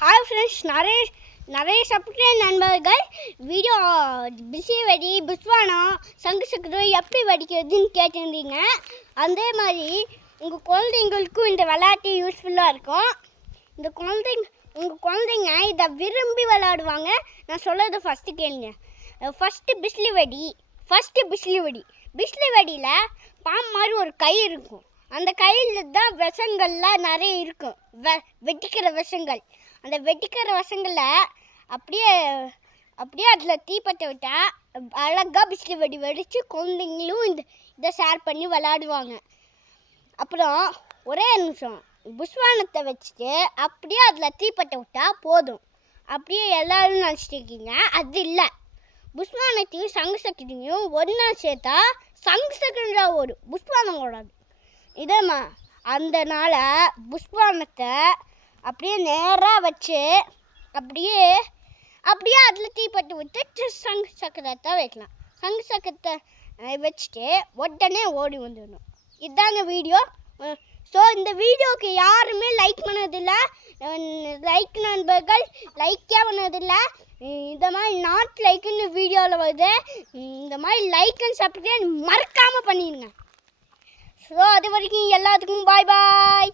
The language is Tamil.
ஹாய் ஃப்ரெண்ட்ஸ், நிறைய சப்ஸ்கிரைப் நண்பர்கள் வீடியோ பிஸி வெடி புஷ்வானம் சங்கு சக்கரம் எப்படி வெடிக்கிறதுன்னு கேட்டிருந்தீங்க. அதே மாதிரி உங்கள் குழந்தைங்களுக்கும் இந்த விளையாட்டு யூஸ்ஃபுல்லாக இருக்கும். உங்கள் குழந்தைங்க இதை விரும்பி விளையாடுவாங்க. நான் சொல்கிறது ஃபஸ்ட்டு கேளுங்க. ஃபஸ்ட்டு பிஸ்லி வெடியில் பாம்பு மாதிரி ஒரு கை இருக்கும். அந்த கையில் தான் விஷங்கள்லாம் நிறைய இருக்கும். வெடிக்கிற விஷங்கள். அந்த வெடிக்கிற விஷங்களில் அப்படியே அதில் தீப்பற்ற விட்டால் அழகாக பிஸ்லி வெடித்து குழந்தைங்களும் இதை ஷேர் பண்ணி விளையாடுவாங்க. அப்புறம் ஒரே நிமிஷம் புஷ்வானத்தை வச்சுட்டு அப்படியே அதில் தீப்பற்ற விட்டால் போதும். அப்படியே எல்லோரும் நினச்சிட்டு இருக்கீங்க, அது இல்லை. புஷ்வானத்தையும் சங்கு சக்கரையும் ஒன்றா சேர்த்தா சங்கு சக்கரா ஓடும், புஷ்வானம் ஓடாது. இதேம்மா அதனால் புஷ்வானத்தை அப்படியே நேராக வச்சு அப்படியே அதில் தீப்பட்டு விட்டு சங்கு சக்கரத்தை வைக்கலாம். சங்கு சக்கரத்தை வச்சுட்டு உடனே ஓடி வந்துடணும். இதுதாங்க வீடியோ. ஸோ இந்த வீடியோவுக்கு யாருமே லைக் பண்ணதில்லை. நண்பர்கள் லைக்கே பண்ணதில்லை. இந்த மாதிரி நாட் லைக்குன்னு வீடியோவில் வருது. இந்த மாதிரி லைக் அண்ட் சப்ஸ்கிரைப் மறக்காமல் பண்ணிடுங்க. ஸோ அது வரைக்கும் எல்லாத்துக்கும் பாய்.